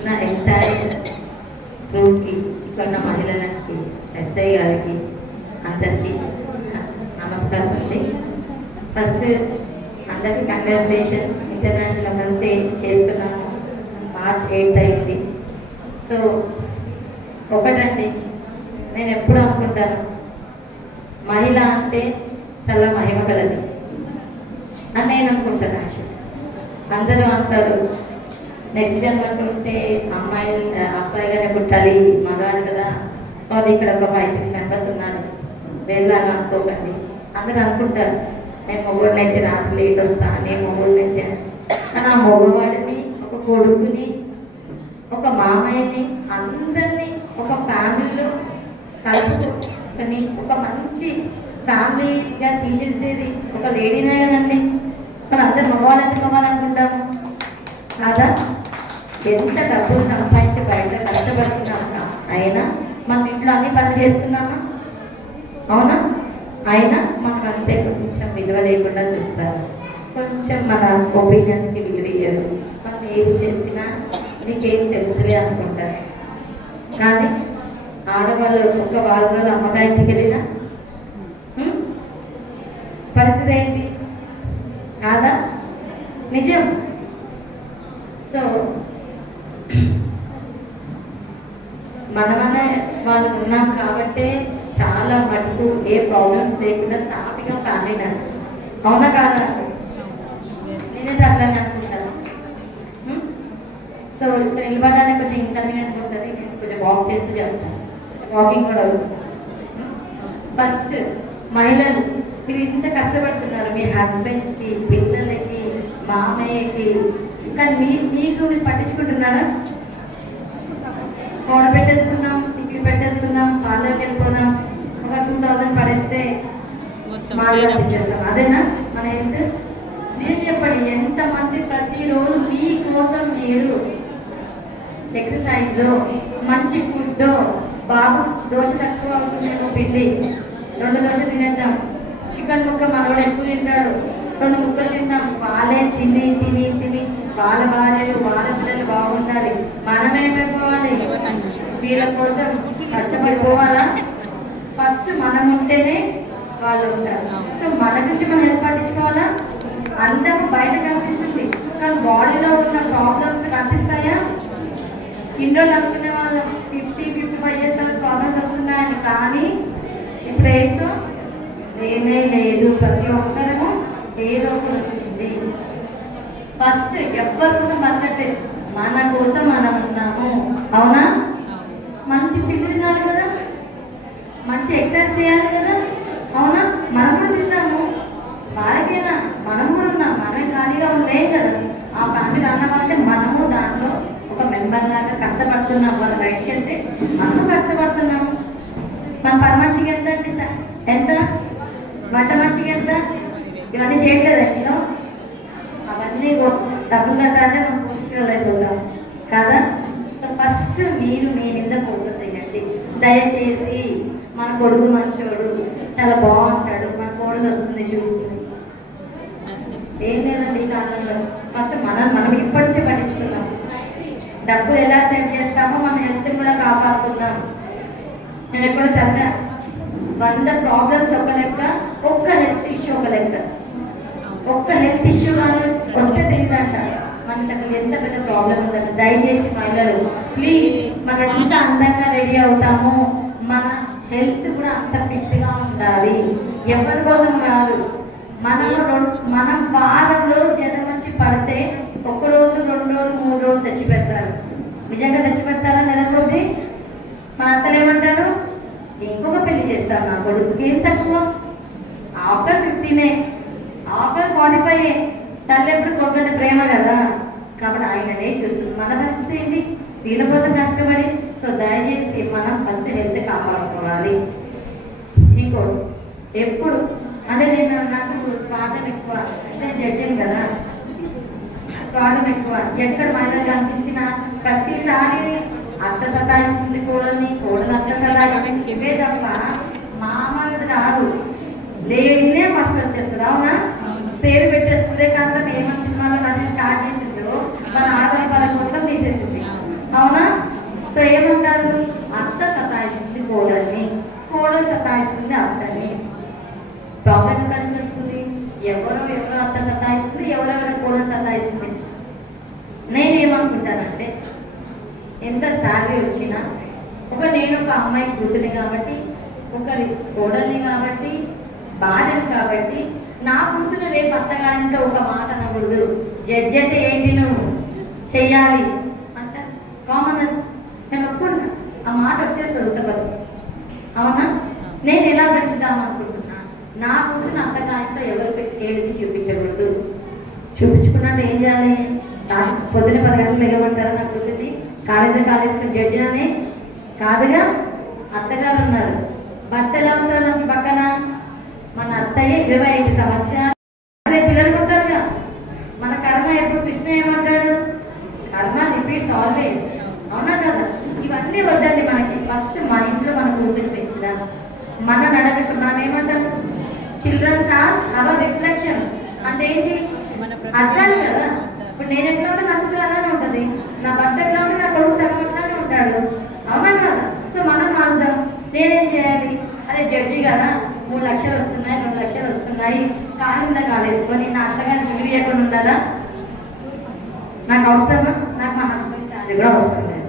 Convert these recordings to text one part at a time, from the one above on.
ఉన్న ఎంటైర్ గ్రూప్కి, ఇక్కడ ఉన్న మహిళలకి, ఎస్ఐ గారికి అందరికీ నమస్కారం అండి. ఫస్ట్ అందరికీ కంగ్రాచులేషన్స్. ఇంటర్నేషనల్ ఉమెన్స్ డే చేసుకున్నాము, March 8th అయింది. సో ఒకటండి, నేను ఎప్పుడు అనుకుంటాను మహిళ అంటే చాలా మహిమ కలది అని నేను అనుకుంటాను. యాక్చువల్లీ అందరూ అంటారు నెక్స్ట్ జన్మకుంటే అబ్బాయిగానే పుట్టాలి, మగాడు కదా. సో అది ఇక్కడ ఒక 5-6 మెంబర్స్ ఉన్నారు, వేరేలాగా అనుకోకండి. అందరూ అనుకుంటారు నేను మొగోడినైతే రాత్రి లేట్ వస్తా, నేను మొగోడినైతే. కానీ ఆ మగవాడిని, ఒక కొడుకుని, ఒక మామయ్యని, అందరినీ ఒక ఫ్యామిలీలో కలుపుకొని ఒక మంచి ఫ్యామిలీగా తీర్చిదిద్దేది ఒక లేడీనే కదండి. మన అందరు మగవాళ్ళు ఎంత మగవాలనుకుంటాము కాదా? ఎంత డబ్బులు సంపాదించి బయట కష్టపడుతున్నామా, అయినా మన ఇంట్లో అన్ని పనులు చేస్తున్నామా? అవునా? అయినా మనకు అంతే కొంచెం విలువ లేకుండా చూస్తారు, కొంచెం మన ఒపీనియన్స్కి విలువ ఇయ్యరు. మనం ఏది చెప్పినా నీకేం తెలుసులే అనుకుంటారు. కానీ ఆడవాళ్ళు ఒక వారంలో అమ్మగా ఇంటికి వెళ్ళినా పరిస్థితి ఏంటి కాదా? నిజం. సో మనమనే వాళ్ళు ఉన్నాం కాబట్టే చాలా మటుకు ఏ ప్రాబ్లమ్స్ లేకుండా సాఫీగా ఫ్యామిలీ నడుస్తుంది. అవునా కాదా? నేనైతే అట్లానే అనుకుంటాను. సో ఇక్కడ నిలబడడానికి కొంచెం ఇన్కన్వీనియంట్ ఉంటుంది, నేను కొంచెం వాక్ చేస్తూ చెప్తాను, వాకింగ్ కూడా అవుతుంది. ఫస్ట్ మహిళలు మీరు ఇంత కష్టపడుతున్నారు మీ హస్బెండ్స్కి, పిల్లలకి, మామయ్యకి, కానీ మీకు మీరు పట్టించుకుంటున్నారా? కోడ పెట్టేసుకుందాం, టికెట్ పెట్టేసుకుందాం, పార్లర్కి వెళ్ళిపోదాం, ఒక 2000 పడేస్తే మాట్లాడిచ్చేస్తాం, అదేనా మన హెల్త్? నేను చెప్పండి, ఎంతమంది ప్రతిరోజు మీకోసం మీరు ఎక్సర్సైజ్, మంచి ఫుడ్, బాబు దోశ తక్కువ అవుతుందేమో పిండి 2 దోశ తినేద్దాం, చికెన్ ముక్క మనవాడు ఎక్కువ తింటాడు 2 ముక్కలు తిందాం, వాళ్ళే తిని తిని తిని వాళ్ళ భార్యలు వాళ్ళ పిల్లలు బాగుండాలి, మనమేమైపోవాలి? వీళ్ళ కోసం కష్టపడిపోవాలా? ఫస్ట్ మనం ఉంటేనే వాళ్ళు ఉంటారు. సో మన గురించి మనం హెల్ప్ పట్టించుకోవాలా? అందరూ బయట కనిపిస్తుంది, కానీ బాడీలో ఉన్న ప్రాబ్లమ్స్ కనిపిస్తాయా? ఇండోళ్ళు అనుకునే వాళ్ళు 50-55 ఇయర్స్ ప్రాబ్లమ్స్ వస్తున్నాయని, కానీ ఇప్పుడు ఏంటో ఏమీ లేదు. ప్రతి ఒక్కరము ఏదో ఒకటి వస్తుంది. ఫస్ట్ ఎవరి కోసం బతకట్లేదు, మన కోసం మనం ఉన్నాము. అవునా? మంచి తిండి తినాలి కదా, మంచి ఎక్సర్సైజ్ చేయాలి కదా. అవునా? మనం కూడా తిందాము, వాళ్ళకేనా? మనం కూడా ఉన్నాం, మనమే ఖాళీగా ఉండలేం కదా. ఆ ఫ్యామిలీ అన్నమంటే మనము దాంట్లో ఒక మెంబర్ లాగా కష్టపడుతున్నాం. వాళ్ళు బయటకు వెళ్తే మనము కష్టపడుతున్నాము. మన పని మనిషికి ఎంత అండి సార్? ఎంత? వంట మనిషికి ఎంత? ఇవన్నీ చేయట్లేదండి. అవన్నీ డబ్బులు కట్టాలంటే మనం పూర్తిగా అయిపోతాం కదా. సో ఫస్ట్ మీరు మీ మీద ఫోకస్ చేయండి దయచేసి. మన కొడుకు మంచోడు, చాలా బాగుంటాడు, మన కోడలు వస్తుంది చూస్తుంది, ఏం లేదండి ఈ కాలంలో. ఫస్ట్ మనం ఇప్పటి నుంచే పట్టించుకున్నాం. డబ్బులు ఎలా సేవ్ చేస్తామో మన హెల్త్ కూడా కాపాడుకుందాం. నేను ఎక్కడో చదివా, 100 ప్రాబ్లమ్స్ ఒక లెక్క, ఒక్క హెల్త్ ఇష్యూ ఒక లెక్క. ఒక్క హెల్త్ ఇష్యూ కానీ వస్తే తెలియదంట మనకి అసలు ఎంత పెద్ద ప్రాబ్లం ఉందంట. దయచేసి మహిళలు ప్లీజ్, మనం ఎంత అందంగా రెడీ అవుతామో మన హెల్త్ కూడా అంత ఫిట్గా ఉండాలి. ఎవరి కోసం కాదు, మనం వారంలో జ్వరం వచ్చి పడితే 1 రోజు 2 రోజులు 3 రోజులు తెచ్చి పెడతారు. నిజంగా తెచ్చి పెడతారా? నెల కొద్ది మన అత్తలు ఏమంటారు? ఇంకొక పెళ్లి చేస్తాం నా కొడుకుకి, ఏం తక్కువ? After 15, after 45. తల్లి ఎప్పుడు కొడుకుంటే ప్రేమ కదా, కాబట్టి ఆయననే చూస్తుంది. మన పరిస్థితి ఏంటి? వీళ్ళ కోసం కష్టపడి. సో దయచేసి మనం ఫస్ట్ హెల్త్ కాపాడుకోవాలి. ఇంకోటి ఎప్పుడు అంటే నాకు స్వార్థం ఎక్కువ, నేను జడ్జిని కదా, స్వార్థం ఎక్కువ. ఎక్కడ మహిళలు కనిపించినా ప్రతిసారి అత్త సతాయిస్తుంది కోడల్ని, కోడలు అత్త సతాయిస్తుంది, ఇవే తప్ప మామూలు రాదు. లేడీనే ఫస్ట్ వచ్చేస్తుంది. అవునా? పేరు పెట్టే సూర్యకాంతం ఏమో సినిమాలో నన్ను స్టార్ట్ చేసిందో మన ఆదాయ పదం మొత్తం తీసేసింది. ఎవరో అత్త సతాయిస్తుంది, ఎవరెవరో కోడలు సతాయిస్తుంది. నేనేమనుకుంటానంటే ఎంత శాలరీ వచ్చినా నేను ఒక అమ్మాయి కూతురిని కాబట్టి, ఒకరి కోడల్ని కాబట్టి, భార్యని కాబట్టి, నా కూతురు రేపు అత్తగారింట్లో ఒక మాట అనకూడదు. జడ్జి అయితే ఏంటి నువ్వు చెయ్యాలి అంట కామన్ అని నేను ఒప్పుకున్నా. ఆ మాట వచ్చేస్తుంది ఉత్తపతి. అవునా? నేను ఎలా పెంచుదాం అనుకుంటున్నా, నా కూతురు అత్తగారింట్లో ఎవరు ఏది చూపించకూడదు. చూపించుకున్నట్టు ఏం చేయాలి? పొద్దున 10 గంటలు ఎగబడతారా నా కూతుర్ని? కాలేజీకి జడ్జిననే కాదుగా, అత్తగారు ఉన్నారు. భర్త ఎలా వస్తారు నాకు పక్కన? మన అత్తయ్య 25 సంవత్సరాలు. అదే పిల్లలు పుడతారుగా. మన కర్మ ఎప్పుడు కృష్ణ ఏమంటాడు? కర్మ రిపీట్స్ ఆల్వేస్. అవునా కదా? ఇవన్నీ వద్దండి మనకి. ఫస్ట్ మన ఇంట్లో మన కూతురు పెంచుదాం. మన నడవడిక మనం ఏమంటాం? Children's are our reflections. అంటే ఏంటి? అర్థాలు కదా. ఇప్పుడు నేను ఎట్లా ఉంటే నా కూతురు అలానే ఉంటుంది, నా భర్త ఎట్లా ఉంటే నా కొడుకు సగం అట్లానే ఉంటాడు. అవునా కదా? సో మనం మారుదాం. నేనేం చేయాలి? అదే జడ్జి కదా, 3 లక్షలు వస్తున్నాయి, 2 లక్షలు వస్తున్నాయి, కాలింద కాలేసుకొని నా అత్తగారికి విలువ ఇవ్వకుండా ఉండాలా? నాకు అవసరమా? నాకు మా హస్బెండ్ శాలరీ కూడా అవసరం లేదు.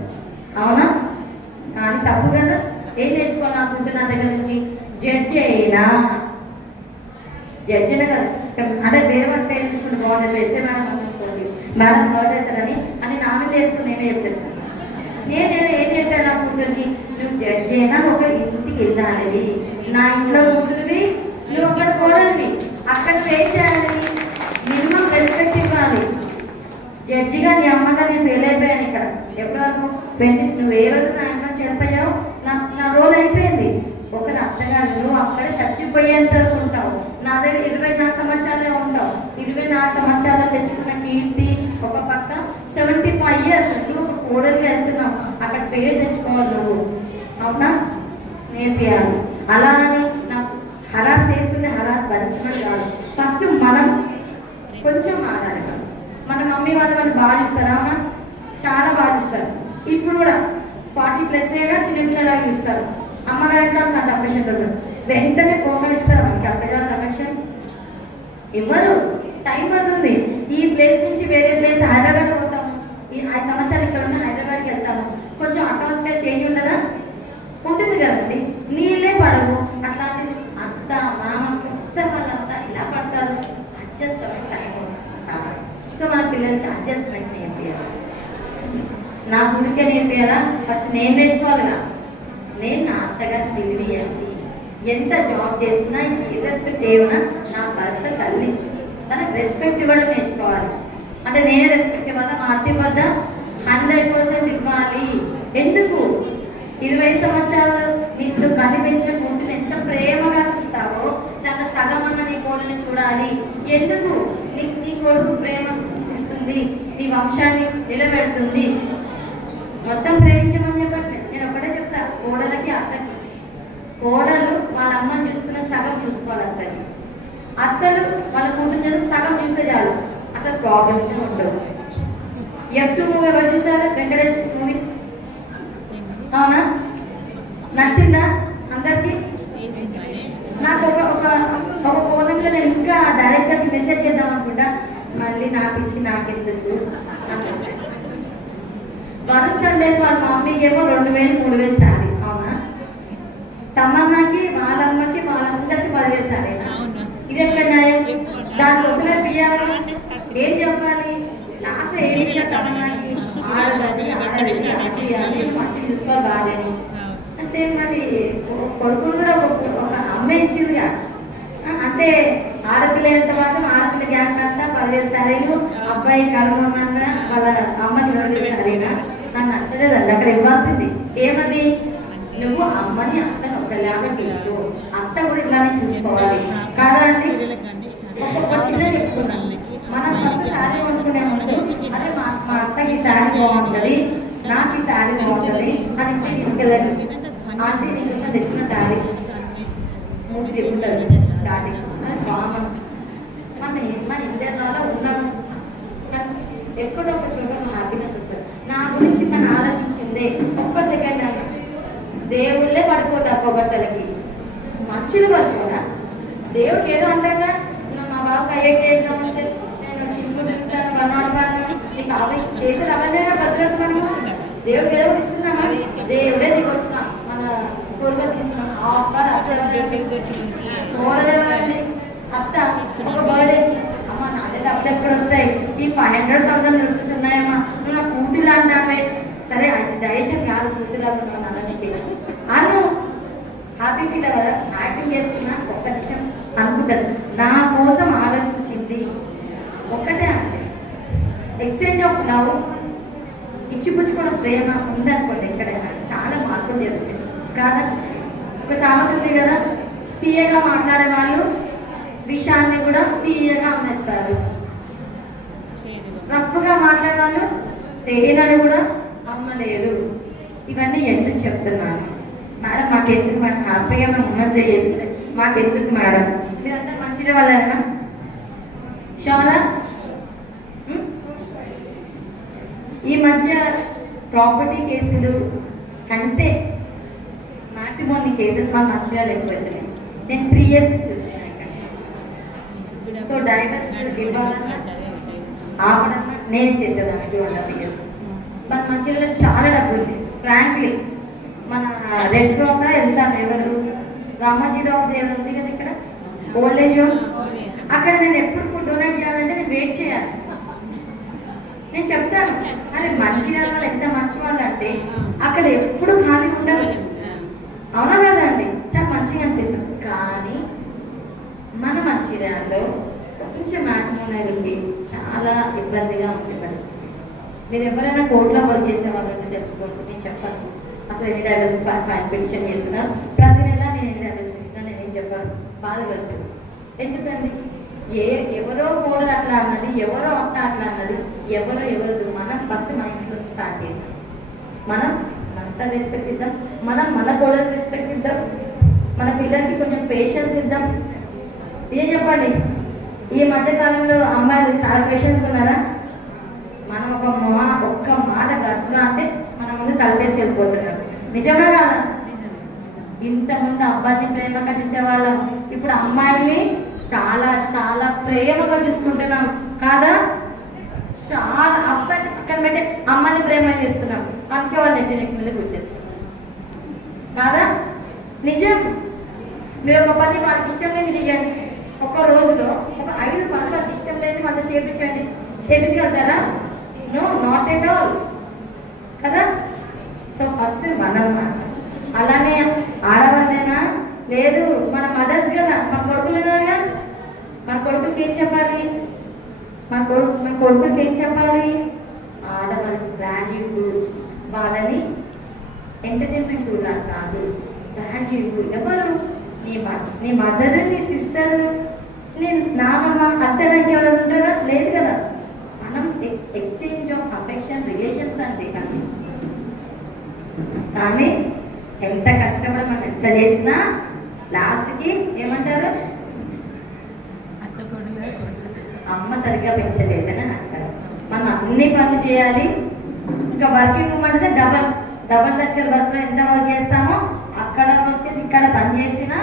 అవునా? కానీ తప్పు కదా. ఏం నేర్చుకోవాలి అనుకుంటున్నా నా దగ్గర నుంచి? జడ్జి అయినా జడ్జినే కదా. అంటే వేరే వాళ్ళ పేరు తీసుకుంటే బాగుండదు. వేస్తే మేడం అనుకోండి, మేడం బాగుంటుందని అని నా మీద వేసుకుని నేనే చెప్పేస్తాను. నేను ఏం చెప్పాను నా కూతురికి? నువ్వు జడ్జి అయినా ఒక ఇంటికి వెళ్ళాలి. నా ఇంట్లో కూతురివి, నువ్వు అక్కడ కోడలివి, అక్కడ వేసేయాలి. మినిమం రెస్పెక్ట్ ఇవ్వాలి. జడ్జిగా నీ అమ్మగా నేను ఫెయిల్ అయిపోయాను ఇక్కడ. ఎప్పటివరకు నువ్వు ఏ రోజు నా ఇంట్లో చేరిపోయావు, నా రోల్ అయిపోయింది. ఒకరి అత్తగారు నువ్వు అక్కడ చచ్చిపోయేంత ఉంటావు. నా దగ్గర 24 సంవత్సరాలే ఉంటావు. 24 సంవత్సరాలు తెచ్చుకున్న కీర్తి ఒక పక్క, 75 ఇయర్స్ నువ్వు ఒక కోడలికి వెళ్తున్నావు. అక్కడ పేరు తెచ్చుకోవాలి నువ్వు. అవునా? నేర్పియాలి. అలా అని నాకు హరాస్ చేస్తుంది, హరాస్ భరించడం కాదు. ఫస్ట్ మనం కొంచెం మారాలి. ఫస్ట్ మన మమ్మీ వాళ్ళు బాగా చూస్తారు. అవునా? చాలా బాగా చూస్తారు. ఇప్పుడు కూడా 40+ అయినా చిన్నపిల్లలాగా చూస్తారు. అమ్మగారు ఎట్లా నాకు అఫెక్షన్ దొరకదు. వెంటనే పోగలిస్తారు మనకి అత్తగారు అఫెక్షన్ ఇవ్వరు. టైం పడుతుంది. ఈ ప్లేస్ నుంచి వేరే ప్లేస్ హైదరాబాద్ పోతాము. ఈ 5 సంవత్సరాలు ఇక్కడ ఉన్న హైదరాబాద్కి వెళ్తాము. కొంచెం అట్మాస్ఫియర్ చేంజ్ ఉండదా? ఉంటుంది కదండి. నీళ్ళే పడవు. అట్లాంటిది అత్త మామ కొత్త వాళ్ళంతా ఇలా పడతారు. అడ్జస్ట్మెంట్ టైం కావాలి. సో మన పిల్లలకి అడ్జస్ట్మెంట్ నేర్పియాలి. నా గురికే నేర్పియాలా? ఫస్ట్ నేను నేర్చుకోవాలిగా. నేను నా అత్తగారికి తెలియజేయాలి. ఎంత జాబ్ చేస్తున్నా, ఏ రెస్పెక్ట్ ఏమన్నా నా భర్త తల్లి, తనకు రెస్పెక్ట్ ఇవ్వడం నేర్చుకోవాలి. అంటే నేనే రెస్పెక్ట్ ఇవ్వాలా? మా అత్త వద్ద 100% ఇవ్వాలి. ఎందుకు? 20 సంవత్సరాలు నీకు కనిపించిన కూతురు ఎంత ప్రేమగా చూస్తావో దాంట్లో సగం అన్న నీ కోడల్ని చూడాలి. ఎందుకు? నీ కొడుకు ప్రేమ ఇస్తుంది, నీ వంశాన్ని నిలబెడుతుంది. మొత్తం ప్రేమించమని చెప్పండి. నేను ఒకటే చెప్తా, కోడలకి అత్తకి. కోడలు వాళ్ళ అమ్మని చూసుకున్న సగం చూసుకోవాలి. అత్తని అత్తలు వాళ్ళ కూతురు సగం చూస్తే చాలు, అసలు ప్రాబ్లమ్స్ ఉండవు. F2 మూవీ ఎవరు చూసారు? వెంకటేష్ మూవీ. అవునా? నచ్చిందా అందరికి? నాకు ఒక కోణంలో నేను ఇంకా డైరెక్టర్కి మెసేజ్ చేద్దాం అనుకుంటా. మళ్ళీ నాకు ఇచ్చి నాకెందుకు? వరుణ్ సందేశ్ వాళ్ళ మమ్మీకి ఏమో 2000 3000 శారీ. అవునా? తమన్నాకి వాళ్ళమ్మకి వాళ్ళందరికి 10,000 శారీ. ఇది ఎట్లా న్యాయం? దానికోసమే పియ్యాలి. ఏం చెప్పాలి? లాస్ట్ ఏం ఇచ్చా తమన్నాకి? ఆడదని మంచిగా చూసుకోవాలి బాగాని అంటే మరి కొడుకుని కూడా ఒక అమ్మాయి ఇచ్చిందిగా. అంటే ఆడపిల్ల ఎంత మాత్రం ఆడపిల్ల గ్యాంగ్ అంతా 10,000 శారీలు, అబ్బాయి కర్మన్నా వాళ్ళ అమ్మకి 2,000 శారీనా? నాకు నచ్చలేదండి. అక్కడ ఇవ్వాల్సింది ఏమని? నువ్వు అమ్మని అత్తని ఒకలాగా చూసుకో, అత్త కూడా ఇట్లానే చూసుకోవాలి కాదా అండి? ఒక్కొక్క చిన్న చెప్పుకున్నాను. మనం ఫస్ట్ శారీ కొనుక్కునే ముందు అదే మా అత్తకి శారీ బాగుంటుంది, నాకు ఈ శారీ బాగుంటుంది అని ఇంటికి తీసుకెళ్ళండి. ఆంటీ నీకోసం తెచ్చిన శారీ మూడు చెప్తుంది స్టార్టింగ్. అది బాగుంది. మన ఇండియాలో ఉన్నాము. ఎక్కడో ఒక చోట హ్యాపీనెస్ వస్తుంది. నా గురించి తను ఆలోచించిందే ఒక్క సెకండ్ అన్న. దేవుళ్ళే పడిపోతారు పొగడ్తలకి, మనుషులు పడిపోరా? దేవుడికి ఏదో అంటారా? మా బాబు ఐఐటీ ఎగ్జామ్ వస్తే నేను చిలుకు తింటాను వనాలు నీకు అవి చేసేది అవన్నీ ప్రతిరోజు మనము దేవుడికి ఏదో ఇస్తున్నామా దేవుడే నీకు వచ్చిన మన కోరిక తీసుకున్నాం అత్త ఒక బర్త్డేకి అమ్మ నాదైతే అప్పుడెప్పుడు వస్తాయి ఈ 500,000 రూపీస్ ఉన్నాయమ్మా నువ్వు నా కూతురు అంటామే సరే అది డైజెషన్ కాదు కూతురు అవుతున్నావు అలాంటి అను హ్యాపీ ఫీల్ అవ్వరా యాక్టింగ్ చేస్తున్నా ఒక్క నిమిషం అనుకుంటారు నా కోసం ఆలోచించింది ఒక్కటే అంటే ఎక్స్చేంజ్ ఆఫ్ లవ్ ఇచ్చిపుచ్చుకోవడం ప్రేమ ఉందనుకోండి ఎక్కడైనా చాలా మార్పులు జరుగుతాయి కాదా ఒక సామెత ఉంది కదా తీయగా మాట్లాడే వాళ్ళు విషయాన్ని కూడా తీయగా అమ్మేస్తారు రఫ్గా మాట్లాడే వాళ్ళు తేనెలు కూడా అమ్మలేరు ఇవన్నీ ఎందుకు చెప్తున్నాను మేడం మాకెందుకు మేడం హ్యాపీగా మేము ఉన్నది చేస్తుంది మాకెందుకు మేడం మీరంతా మంచిగా వాళ్ళేనా చాలా ఈ మధ్య ప్రాపర్టీ కేసులు కంటే మ్యాట్రిమోనీ కేసులు మాకు మంచిగా లేకపోతున్నాయి నేను 3 years నుంచి చూస్తున్నాను ఇక్కడ సో డైవర్స్ ఇవ్వాలన్నా ఆపడన్నా నేనే చేసేదాన్ని 2.5 years నుంచి మన మంచిగా చాలా డబ్బు ఉంది ఫ్రాంక్లీ మన రెడ్ క్రాస్ వెళ్తాను ఎవరు రామాజీరావు దేవుడు ఉంది కదా ఇక్కడ ఓల్డ్ ఏజ్ హోమ్ అక్కడ నేను ఎప్పుడు ఫుడ్ డొనేట్ చేయాలంటే నేను వెయిట్ చేయాలి నేను చెప్తాను అరే మంచిగా వాళ్ళు ఎంత మంచి వాళ్ళు అంటే అక్కడ ఎప్పుడు ఖాళీ ఉండదు అవునా కదా అండి చాలా మంచిగా అనిపిస్తుంది కానీ మన మంచిర్యాలలో కొంచెం మ్యాట్రిమోనీకి చాలా ఇబ్బందిగా ఉంది పరిస్థితి మీరు ఎవరైనా కోర్టులో వర్క్ చేసే వాళ్ళు ఉంటే తెలుసుకోండి నేను చెప్పాను అసలు ఎన్ని డైవర్స్ ఫైన్ పిటిషన్ చేస్తున్నా ప్రతి నెల నేను ఎన్ని డైవర్స్ ఇస్తున్నా నేనేం చెప్పాను బాధ కలుగుతుంది ఎందుకండి ఎవరో కోడలు అట్లా అన్నది ఎవరో అత్త అట్లా అన్నది ఎవరు మనం ఫస్ట్ మన ఇంట్లో స్టార్ట్ చేద్దాం మనం అంతా రెస్పెక్ట్ ఇద్దాం మనం మన కోడలు రెస్పెక్ట్ ఇద్దాం మన పిల్లలకి కొంచెం పేషెన్స్ ఇద్దాం ఏం చెప్పండి ఈ మధ్యకాలంలో అమ్మాయిలు చాలా పేషెన్స్ ఉన్నారా మనం ఒక్క మాట గడుచుగా అంటే మన ముందు తలపేసి వెళ్ళిపోతున్నారు నిజమే కాదా ఇంతకుముందు అబ్బాయిని ప్రేమగా చూసేవాళ్ళం ఇప్పుడు అమ్మాయిని చాలా చాలా ప్రేమగా చూసుకుంటున్నాం కాదా చాలా అబ్బాయిని పక్కన పెట్టి అమ్మాయిని ప్రేమ చేస్తున్నాం అందుకే వాళ్ళు నెత్తి మీద కూర్చేస్తున్నాం కాదా నిజం మీరు ఒక పని వాళ్ళకి ఇష్టం లేని చెయ్యండి ఒక రోజులో ఒక 5 పనులు వాళ్ళకి ఇష్టం లేని వాళ్ళతో చేయించండి చేయించగలుగుతారా నో నాట్ ఎట్ ఆల్ కదా సో ఫస్ట్ మనం అలానే ఆడవాళ్ళైనా లేదు మన మదర్స్ కదా మన కొడుకులుగా మన కొడుకులకి ఏం చెప్పాలి మన కొడుకులకి ఏం చెప్పాలి ఆడవాళ్ళకి వాల్యూ వాళ్ళని ఎంటర్టైన్మెంట్ లా కాదు వాల్యూ ఎవరు నీ మదర్ నీ సిస్టర్ నీ నాన్నమ్మ అత్తడానికి ఎవరు ఉంటారా లేదు కదా మనం ఎక్స్చేంజ్ ఆఫ్ అఫెక్షన్ రిలేషన్స్ అంటే కానీ ఎంత కష్టపడి మనం ఎంత చేసినా లాస్ట్కి ఏమంటారు అమ్మ సరిగ్గా పెంచలేదని అంటారు మనం అన్ని పనులు చేయాలి ఇంకా వర్కింగ్ ఉమెన్ అంటే డబల్ దగ్గర బస్సులో ఎంత వర్క్ చేస్తామో అక్కడ వచ్చేసి ఇక్కడ పని చేసినా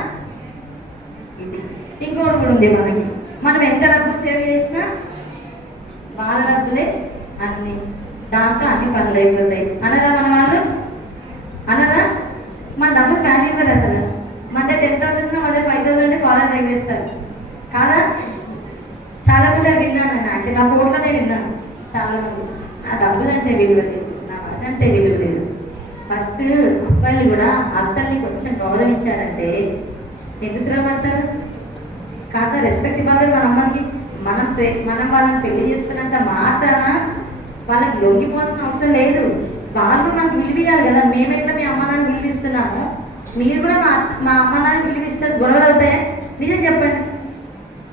ఇది ఇంకోటి కూడా ఉంది మనకి మనం ఎంత డబ్బులు సేవ్ చేసినా వాళ్ళ డబ్బులే అన్ని దాంతో అన్ని పనులు అయిపోతాయి అనరా మన వాళ్ళు అనరా మన డబ్బులు కానీ ఇవ్వరు అసలు మన 10,000 మన 5,000 కాలర్ ఎగరేస్తారు కాదా చాలా మంది విన్నాను నేను యాక్చువల్లీ నా కోట్లోనే విన్నాను చాలా మంది నా డబ్బులు అంటే విలువ లేదు నాకు అదంటే విలువ లేదు ఫస్ట్ అబ్బాయిలు కూడా అత్తల్ని కొంచెం గౌరవించారంటే ఎందుకు తిరగబడతారు కాదా రెస్పెక్ట్ ఇవ్వాలి మన అమ్మకి మనం వాళ్ళని పెళ్లి చేసుకున్నంత మాత్రాన వాళ్ళకి లొంగిపోవాల్సిన అవసరం లేదు వాళ్ళు మనకు విలువియాలి కదా మేము ఎట్లా మీ అమ్మ నాన్న విలువిస్తున్నాము మీరు కూడా మా అమ్మ నాన్న విలువిస్తే గొడవలు అవుతాయా నిజం చెప్పండి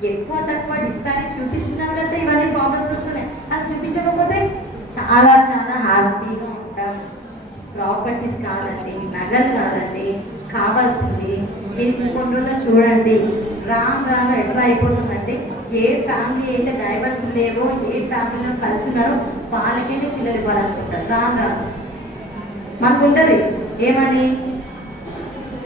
ఎక్కువ తక్కువ డిస్పారేజ్ చూపిస్తున్నాం కదా ఇవన్నీ ప్రాబ్లమ్స్ వస్తున్నాయి అది చూపించకపోతే చాలా చాలా హ్యాపీగా ఉంటాం ప్రాపర్టీస్ కాదండి నగలు కాదండి కావాల్సింది మీరు కొన్ని చూడండి రాగా ఎట్లా అయిపోతుందంటే ఏ ఫ్యామిలీ అయితే డైవర్స్ లేవో ఏ ఫ్యామిలీలో కలిసి ఉన్నారో వాళ్ళకే పిల్లలు ఇవ్వాలనుకుంటారు రాగా మనకు ఉంటుంది ఏమని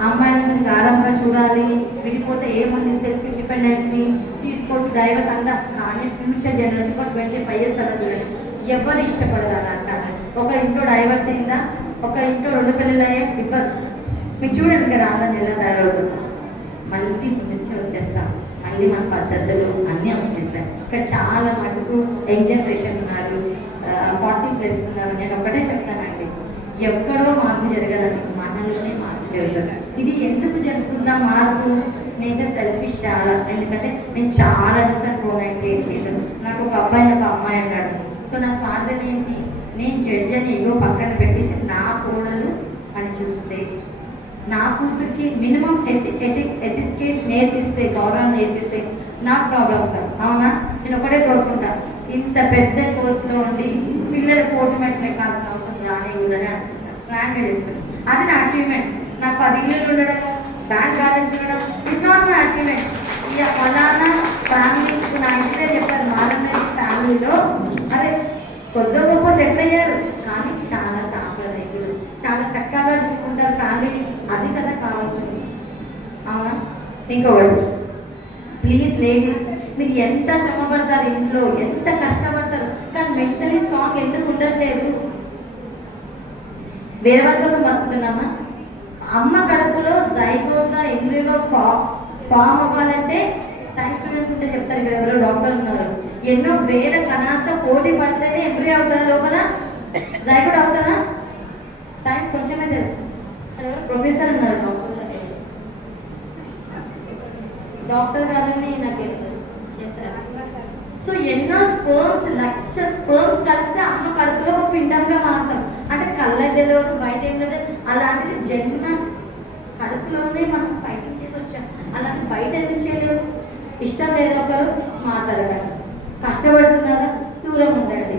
అమ్మాయిలను గాఢంగా చూడాలి విడిపోతే ఏముంది సెల్ఫ్ ఇండిపెండెన్సీ తీసుకోవచ్చు డైవర్స్ అంతా, కానీ ఫ్యూచర్ జనరేషన్ ఒక 25 years తర్వాత చూడండి ఎవరు ఇష్టపడదు అలా అంటారు. ఒక ఇంట్లో డైవర్స్ అయిందా, ఒక ఇంట్లో 2 పిల్లలు అయ్యే ఇవ్వరు. మీరు చూడండి ఇక్కడ ఆనందం ఎలా తయారవుతుంది, మళ్ళీ ముందుకి వచ్చేస్తాం, మళ్ళీ మన పద్ధతులు అన్నీ వచ్చేస్తాయి. ఇక్కడ చాలా మటుకు యంగ్ జనరేషన్ ఉన్నారు, 40+ ఉన్నారు. నేను ఒకటే చెప్తానండి, ఎక్కడో మార్పు జరగదని మనలోనే మార్పు జరుగుతుంది. ఇది ఎందుకు జరుగుతుందా మార్పు? నేను సెల్ఫిష్ చాలా, ఎందుకంటే నేను చాలా ఫోన్ క్రియేట్ చేశాను. నాకు ఒక అబ్బాయి ఒక అమ్మాయి అన్నాడు. సో నా స్వార్థం ఏంటి? నేను జడ్జి అని ఏదో పక్కన పెట్టేసి నా కోడలు అని చూస్తే, నా కూతురికి మినిమం ఎటికేట్ నేర్పిస్తే, గౌరవం నేర్పిస్తే నాకు ప్రాబ్లమ్స్ అవునా? నేను ఒకటే కోరుకుంటా, ఇంత పెద్ద కోర్సులో ఉండి పిల్లల కోర్టు మెట్లు ఎక్కాల్సిన అవసరం రానివ్వదని అనుకుంటాను. ఫ్రాంక్గా చెప్తాను, అది నా అచీవ్మెంట్. నాకు 10 ఇళ్ళు ఉండడం, బ్యాంక్ బ్యాలెన్స్ ఉండడం ఇట్స్ నాట్ మై అచీవ్మెంట్. ఇక ఫలానా ఫ్యామిలీ, నా ఇంటిలో చెప్పారు మారన్న ఫ్యామిలీలో అదే కొద్ది గొప్ప సెటిల్ అయ్యారు, కానీ చాలా సాంప్రదాయకులు, చాలా చక్కగా చూసుకుంటారు ఫ్యామిలీని. అది కదా కావాల్సింది, అవునా? ఇంకొకటి, ప్లీజ్ లేడీస్, మీరు ఎంత శ్రమ పడతారు ఇంట్లో, ఎంత కష్టపడతారు, కానీ మెంటలీ స్ట్రాంగ్ ఎందుకు ఉండట్లేదు? వేరే వాళ్ళ కోసం బతుకుతున్నామా? అమ్మ కడుపులో జైగోట్గా ఎంబ్రియోగా ఫామ్ అవ్వాలంటే సైన్స్ స్టూడెంట్స్ ఉంటే చెప్తారు, ఇక్కడ ఎవరో డాక్టర్లు ఉన్నారు, ఎన్నో వేల కణాలతో పోటీ పడితేనే ఎంబ్రియో అవుతుందా, లోపల జైగోట్ అవుతుందా? సైన్స్ కొంచెమే తెలుసు. ప్రొఫెసర్ ఉన్నారు, డాక్టర్ కాదని నాకు తెలుసు. సో ఎన్నో స్పర్మ్స్, లక్ష స్పర్మ్స్ కలిస్తే అమ్మ కడుపులో ఒక పిండంగా మారుతాం. అంటే కళ్ళ తెలియదు, బయట ఏం లేదు. అలాంటిది జన్మ కడుపులోనే మనం ఫైటింగ్ చేసి వచ్చాం. అలాంటి బయట ఎందుకు చేయలేవు? ఇష్టం లేదు ఒకరు మాట్లాడగలరు, కష్టపడుతున్నారా దూరం ఉండండి.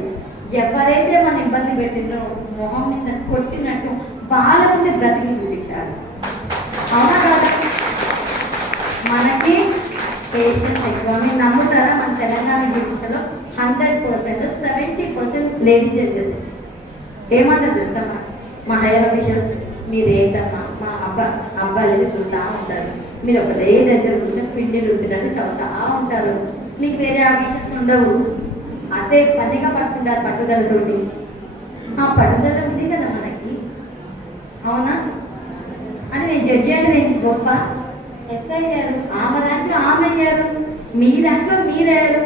ఎవరైతే మన ఇబ్బంది పెట్టిందో మొహం మీద కొట్టినట్టు వాళ్ళ ముందు బ్రతికి చూపించాలి, అవునా కదా? మనకి పేషెన్స్ ఎక్కువ. మీరు నమ్ముతారా? మన తెలంగాణ గిరిజలో 100% 70% లేడీస్ జడ్జెస్. ఏమంటారు తెలుసా మా హైయర్ అఫీషియల్స్, మీరేంటమ్మా మా అబ్బాయిలు చూస్తూ ఉంటారు, మీరు ఒకటే దగ్గర కూర్చొని పిండిలు ఉంటున్నట్టు చదువుతూ ఉంటారు, మీకు వేరే ఆఫీషియల్స్ ఉండవు, అదే పనిగా పట్టుకుంటారు పట్టుదలతోటి. ఆ పట్టుదల ఉంది కదా మనకి, అవునా? అని నేను జడ్జి అంటే నేను గొప్ప, ఎస్ఐ అయ్యారు, ఆమె దాంట్లో ఆమె అయ్యారు, మీ దాంట్లో మీరయ్యారు.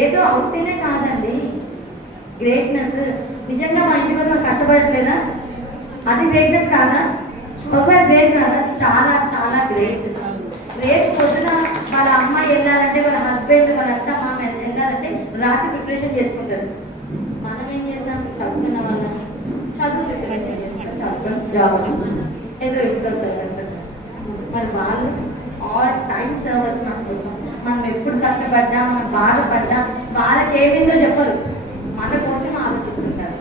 ఏదో అవుతేనే కాదండి గ్రేట్నెస్. నిజంగా మా ఇంటి కోసం కష్టపడట్లేదా? అది గ్రేట్నెస్ కాదా? ఒకవేళ గ్రేట్ కాదా? చాలా చాలా గ్రేట్. రేపు పొద్దున వాళ్ళ అమ్మాయి వెళ్ళాలంటే, వాళ్ళ హస్బెండ్, వాళ్ళంతా మామ వెళ్ళాలంటే రాత్రి ప్రిపరేషన్ చేసుకుంటారు. మనం ఏం చేస్తాం? చదువుకున్న వాళ్ళని చదువు ప్రిపరేషన్ చేసుకుంటాం, చదువుకొని జాబ్ ఏదో ఇంట్లో సర్వీస్. మరి వాళ్ళు ఆల్ టైమ్ సర్వర్స్ మన కోసం. మనం ఎప్పుడు కష్టపడ్డా, మనం బాధపడ్డా వాళ్ళకి ఏమైందో చెప్పరు, మన కోసం ఆలోచిస్తుంటారు.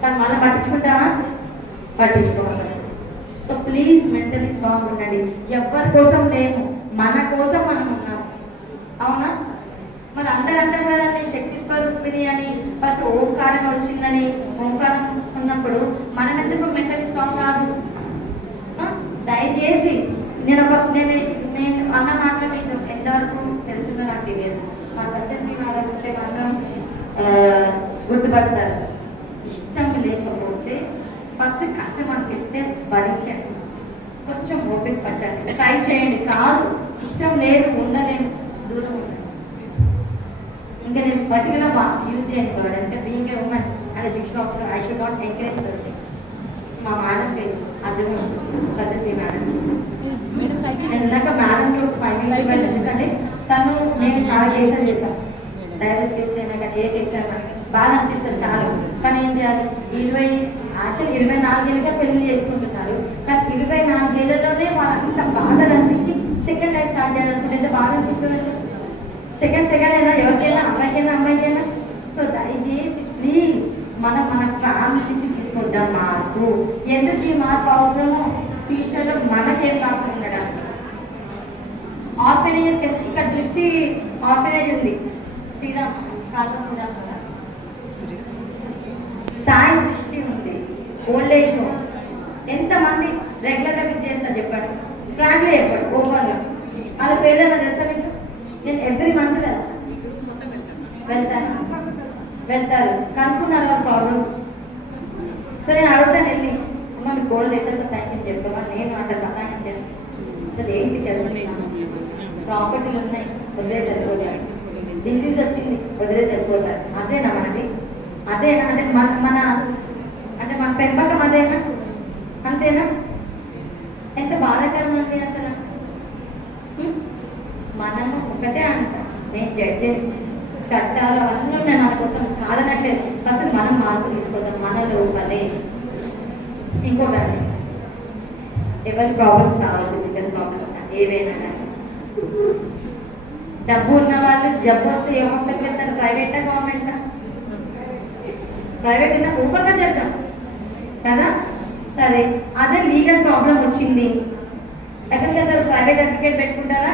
కానీ మనం పట్టించుకుంటామా? పట్టించుకోవాలి. సో ప్లీజ్ మెంటలీ స్ట్రాంగ్ ఉండండి. ఎవరి కోసం లేము, మన కోసం మనం ఉన్నాం, అవునా? మరి అందరు అంటారు కదండి శక్తి స్వరూపిణి అని, ఫస్ట్ ఓంకారం వచ్చిందని. ఓంకారం ఉన్నప్పుడు మనం ఎందుకు మెంటలీ స్ట్రాంగ్ కాదు? దయచేసి నేను అన్న మాటలు మీకు ఎంతవరకు తెలుసుందో నాకు తెలియదు. మా సత్యశ్రీ మేడం ఉంటే మాత్రం గుర్తుపడతారు. ఇష్టం లేకపోతే ఫస్ట్ కష్టం అనిపిస్తే భరించండి, కొంచెం ఓపిక పట్టండి, ట్రై చేయండి. కాదు ఇష్టం లేదు, ఉండలేము, దూరం ఉండండి. ఇంకా నేను పర్టికులర్గా యూజ్ చేయను వర్డ్, అంటే being a woman and education officer I should not encourage sorting. మా మేడంకి అర్థం సత్యశ్రీ మేడం, నేను ఇందాక మేడంకి ఒక 5 minutes ఇవ్వాలి. ఎందుకంటే తను నేను చాలా కేసెస్ చేశాను, డైవర్స్ కేసులు అయినా కానీ ఏ కేసు అయినా బాధ అనిపిస్తుంది చాలా. కానీ ఏం చేయాలి? 24 ఏళ్ళకే పెళ్లి చేసుకుంటున్నారు, కానీ 24 ఏళ్లలోనే వాళ్ళంత బాధలు అనిపించి సెకండ్ లైఫ్ స్టార్ట్ చేయాలనుకుంటే బాధ అనిపిస్తుంది. సెకండ్ అయినా ఎవరికైనా, అమ్మాయికైనా అమ్మాయికైనా. సో దయచేసి ప్లీజ్ మనం మన ఫ్యామిలీ నుంచి తీసుకుంటాం మార్పు. ఎందుకు ఈ మార్పు అవసరమో ఫ్యూచర్లో మనకేం కాకుండా ఉండడానికి. ఆర్ఫనేజెస్ ఇక్కడ దృష్టి ఆర్ఫనేజ్ ఉంది, శ్రీరామ్ శ్రీరామ్ కదా, సాయి దృష్టి ఉంది, ఓల్డ్ ఏజ్ హోమ్. ఎంతమంది రెగ్యులర్గా విజిట్ చేస్తారు చెప్పండి? ఫ్రాంక్గా చెప్పండి, ఓపెన్గా. వాళ్ళ పేర్లేనా తెలుసా మీకు? నేను ఎవ్రీ మంత్ వెళ్తారు కనుక్కున్నారు వాళ్ళ ప్రాబ్లమ్స్. సో నేను అడుగుతాను వెళ్ళి, అమ్మ మీ గోల్డ్ ఎట్లా సతాయించని చెప్పవా, నేను అట్లా సతాయించాను అసలు ఏంటి తెలుసుకున్నాను, ప్రాపర్టీలు ఉన్నాయి వదిలే సరిపోతాయి, డిసీజ్ వచ్చింది వదిలే సరిపోతారు, అదేనా మనది, అదేనా అంటే మన పెంపకం అదేనా, అంతేనా? ఎంత బాధాకరం అండి అసలు. మనము ఒకటే అంటాం, నేను జడ్జి, చట్టాలు అవన్నీ ఉన్నాయి మన కోసం కాదనట్లేదు, అసలు మనం మార్పు తీసుకోదాం మన లోపలే. ఇంకోటి ఎవరి ప్రాబ్లమ్స్ రావచ్చు, ఇద్దరు ప్రాబ్లమ్స్ ఏవైనా కానీ, డబ్బు ఉన్న వాళ్ళు జబ్బు వస్తే ఏ హాస్పిటల్ వెళ్తారు, ప్రైవేటా గవర్నమెంటా? ప్రైవేట్ అయినా ఓపెన్గా చెప్తాం కదా. సరే అదే లీగల్ ప్రాబ్లం వచ్చింది ఎక్కడికి వెళ్తారు, ప్రైవేట్ అడ్వకేట్ పెట్టుకుంటారా?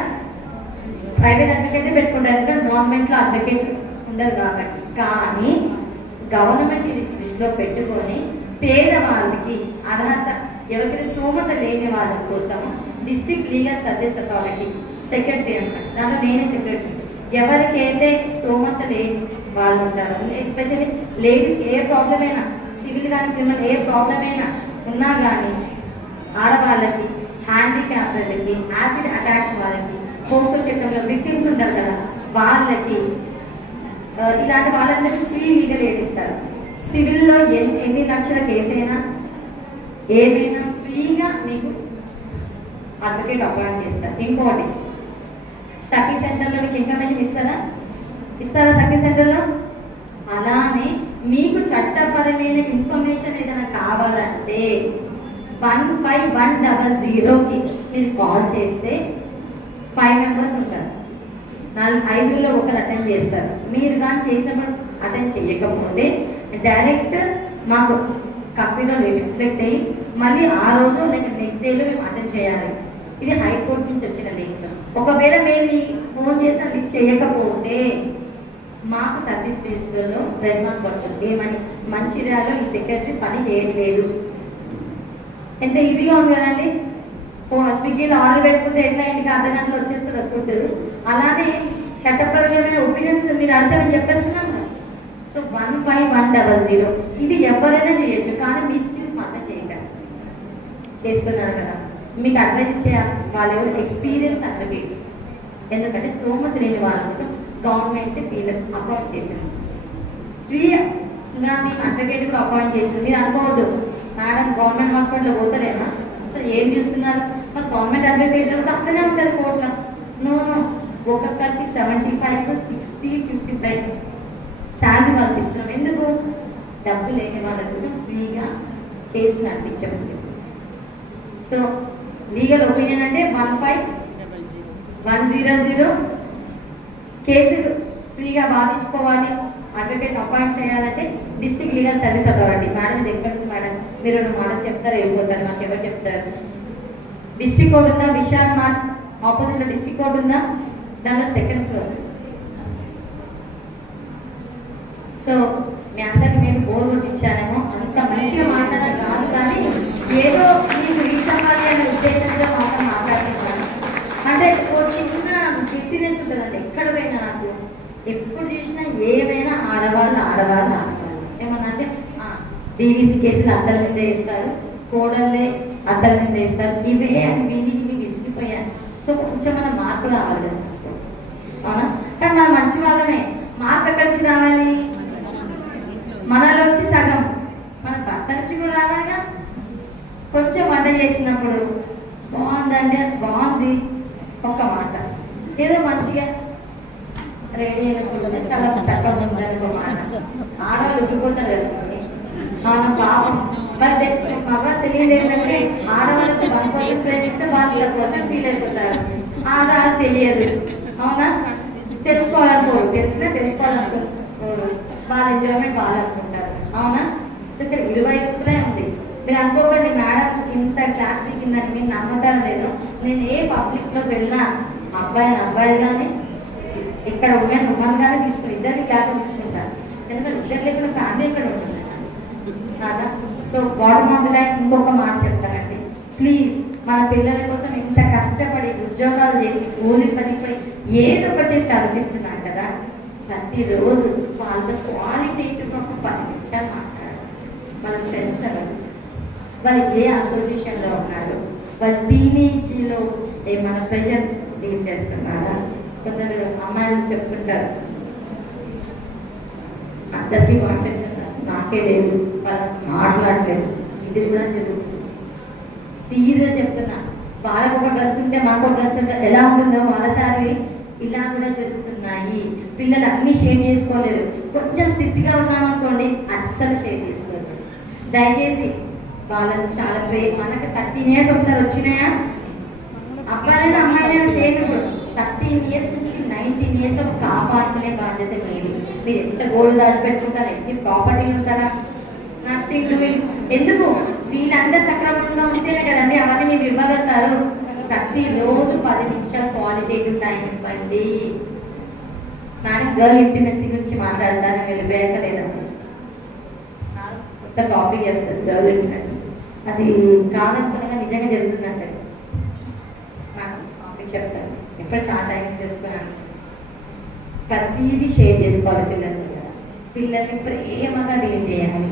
ప్రైవేట్ అడ్వకేటే పెట్టుకుంటారు, ఎందుకంటే గవర్నమెంట్లో అడ్వకేట్ ఉండరు కాబట్టి. కానీ గవర్నమెంట్ ఇది దృష్టిలో పెట్టుకొని పేదవాళ్ళకి అర్హత, ఎవరికైతే స్తోమత లేని వాళ్ళ కోసం district legal service authority secretary అన్నమాట, దాంట్లో నేనే సెక్రటరీ. ఎవరికైతే స్తోమత లేని వాళ్ళు ఉంటారో, ఎస్పెషల్లీ లేడీస్కి ఏ ప్రాబ్లం అయినా, సివిల్ కానీ క్రిమినల్ ఏ ప్రాబ్లం అయినా ఉన్నా కానీ, ఆడవాళ్ళకి, హ్యాండిక్యాప్లకి, యాసిడ్ అటాక్స్ వాళ్ళకి, పోస్టో చట్టంలో విక్టిమ్స్ ఉంటారు కదా వాళ్ళకి, ఇలాంటి వాళ్ళందరికీ ఫ్రీ లీగల్ ఎయిడ్ ఇస్తారు. సివిల్లో ఎన్ని లక్షల కేసు అయినా ఏమైనా ఫ్రీగా మీకు అడ్వకేట్ అపాయింట్ చేస్తారు. ఇంకోటి, సఖీ సెంటర్లో మీకు ఇన్ఫర్మేషన్ ఇస్తారా సఖీ సెంటర్లో? అలానే మీకు చట్టపరమైన ఇన్ఫర్మేషన్ ఏదైనా కావాలంటే 15100కి మీరు కాల్ చేస్తే 5 మెంబర్స్ ఉంటారు, 5లో ఒకరు అటెండ్ చేస్తారు. మీరు కానీ చేసినప్పుడు అటెండ్ చేయకపోతే డైరెక్ట్ మాకు కంప్యూటర్లో రిఫ్లెక్ట్ అయ్యి మళ్ళీ ఆ రోజు లేక నెక్స్ట్ డేలో మేము అటెండ్ చేయాలి. ఇది హైకోర్టు నుంచి వచ్చిన లింక్. ఒకవేళ మేము ఫోన్ చేసినా లిఫ్ట్ చేయకపోతే మాకు సర్వీస్ రిజిస్టర్లో రెడ్ మార్క్ పడుతుంది, ఏమని మంచిర్యాలలో ఈ సెక్రటరీ పని చేయట్లేదు. ఎంత ఈజీగా ఉంది కదండి. స్విగ్గీలో ఆర్డర్ పెట్టుకుంటే ఎట్లా ఇంటికి అర్ధగంటలో వచ్చేస్తుంది ఫుడ్, అలానే చట్టపరమైన ఒపీనియన్స్ మీరు అడిగితే మేము చెప్పేస్తున్నాం కదా. సో 15100 ఇది ఎవరైనా చేయొచ్చు, కానీ మిస్యూజ్ మాత్రం చేయకండి. చేస్తున్నారు కదా, మీకు అడ్వైజ్ ఇచ్చే వాళ్ళు ఎక్స్పీరియన్స్ అడ్వకేట్స్, ఎందుకంటే స్తోమత లేని వాళ్ళ కోసం గవర్నమెంట్ వీళ్ళకి అపాయింట్ చేసింది. ఫ్రీగా మీకు అడ్వకేట్ కూడా అపాయింట్ చేసింది. మీరు అనుకోవద్దు మేడం గవర్నమెంట్ హాస్పిటల్లో పోతారేనా, అసలు ఏం చూస్తున్నారు, మరి గవర్నమెంట్ అడ్వకేట్ అట్లనే ఉంటుంది కోర్టులో. నో, ఒక్కొక్కరికి 75 to 60, 55 శాలరీ వాళ్ళకి ఇస్తున్నాం. ఎందుకు? డబ్బు లేని వాళ్ళ కోసం ఫ్రీగా కేసు నడిపించవచ్చు. సో లీగల్ ఒపీనియన్ అంటే 15100 కేసులు ఫ్రీగా వాదించుకోవాలి, అడ్వకేట్ అపాయింట్ చేయాలంటే district legal service authority. Madam ఇది ఎక్కడి నుంచి మేడం, మీరు 2 మాటలు చెప్తారు వెళ్ళిపోతారు, మాకు ఎవరు చెప్తారు? డిస్ట్రిక్ట్ కోర్ట్ ఉందా, Vishal mart opposite district court ఉందా, దానిలో 2nd floor. సో మీ అందరికి మేము బోర్ కొట్టించానేమో, అంత మంచిగా మాట్లాడడం కాదు, కానీ ఏదో మీకు రీచ్ అవ్వాలి అనే ఉద్దేశంతో మాట్లాడుతున్నాను. అంటే ఓ చిన్న గిఫ్టినెస్ ఉంటుందండి ఎక్కడ పోయినా. నాకు ఎప్పుడు చూసినా ఏమైనా ఆడవాళ్ళు ఏమన్నా అంటే డీవీసీ కేసులు అద్దల మీద వేస్తారు, కోడళ్ళే అద్దల మీద వేస్తారు, ఇవే అని వీటికి విసిగిపోయాను. సో కొంచెం మనం మార్పు రావాలి కదా, అవునా? కానీ మనం మంచి వాళ్ళమే, మార్పు ఎక్కడి నుంచి రావాలి? మనలో వచ్చి సగం మన భర్త నుంచి కూడా రావాలిగా. కొంచెం వంట చేసినప్పుడు బాగుందండి, బాగుంది ఒక్క మాట, ఏదో మంచిగా రెడీ అయినప్పుడు చాలా చక్కగా ఉందని ఒక మాట. ఆడవాళ్ళు ఉద్దిపోతారు కదా, అవునా పాపం. బట్ మగ తెలియదు ఏంటంటే ఆడవాళ్ళకి 1% ప్రేమిస్తే వాళ్ళు 10% ఫీల్ అయిపోతారు. ఆడవాళ్ళు తెలియదు, అవునా? తెలుసుకోవాలనుకోరు, తెలుసుకోవాలనుకోరు, వాళ్ళ ఎంజాయ్మెంట్ వాళ్ళు అనుకుంటారు, అవునా? సో ఇక్కడ 20 ఉంది. మీరు అనుకోకండి మేడం ఇంత క్లాస్ వీకిందని, మీరు నమ్ముతారో లేదో, నేను ఏ పబ్లిక్లో వెళ్ళినా అబ్బాయిలు కానీ ఇక్కడ ఉమెన్ గానే తీసుకుని ఇద్దరికి క్లాస్ తీసుకుంటారు, ఎందుకంటే ఇద్దరు లేకుండా ఫ్యామిలీ ఇక్కడ ఉంటుంది కదా. So bottom of the line ఇంకొక మాట చెప్తానండి, ప్లీజ్ మన పిల్లల కోసం ఇంత కష్టపడి ఉద్యోగాలు చేసి కూలి పనిపై ఏదో ఒక చేసి చదివిస్తున్నాం కదా, ప్రతిరోజు వాళ్ళతో క్వాలిటేటివ్గా ఒక 10 నిమిషాలు మాట్లాడాలి. వాళ్ళకి తెలుసా వాళ్ళు ఏ అసోసియేషన్లో ఉన్నారు, వాళ్ళు టీనేజ్లో ఏమైనా ప్రెషర్ డీల్ చేస్తున్నారా. కొందరు అమ్మాయిలు చెప్పుకుంటారు అందరికీ కాన్ఫిడెన్స్ ఉన్నారు, నాకే లేదు, వాళ్ళు మాట్లాడలేదు. ఇది కూడా జరుగుతుంది. సీరియస్గా చెప్తున్నా, వాళ్ళకు ఒక డ్రెస్ ఉంటే మాకు ఒక డ్రెస్ ఉంటే ఎలా ఉంటుందో వాళ్ళ సారి ఇలా కూడా జరుగుతున్నాయి. పిల్లలు అన్ని షేర్ చేసుకోలేరు. కొంచెం స్ట్రిక్ట్గా ఉన్నామనుకోండి అస్సలు షేర్ చేసుకోలేదు. దయచేసి వాళ్ళని చాలా మనకి 13 years ఒకసారి వచ్చినాయా, అబ్బాయిలైనా అమ్మాయిలైనా సేమ్. ఇప్పుడు 13 years నుంచి 19 years కాపాడుకునే బాధ్యత మీది. మీరు ఎంత గోల్డ్ దాచిపెట్టుకుంటారు, ఎన్ని ప్రాపర్టీలు ఉంటారా, నథింగ్ డూయింగ్. ఎందుకు వీళ్ళందరూ సక్రమంగా ఉంటేనే కదండి అవన్నీ మీరు ఇవ్వగలుగుతారు. ప్రతిరోజు 10 నిమిషాలు క్వాలిటేటివ్ టైం ఇవ్వండి. మేడం గర్ల్ ఇంటిమెసీ గురించి మాట్లాడతాను, వెళ్ళిపోయాక లేదా కొత్త టాపిక్ చెప్తారు. గర్ల్ ఇంటిమెసీ అది కాదనుకునగా నిజంగా జరుగుతుందంటే నాకు టాపిక్ చెప్తాను. ఎప్పుడు చాలా టైం చేసుకున్నాను. ప్రతిదీ షేర్ చేసుకోవాలి పిల్లలతో కదా, పిల్లల్ని ప్రేమగా డీల్ చేయాలి.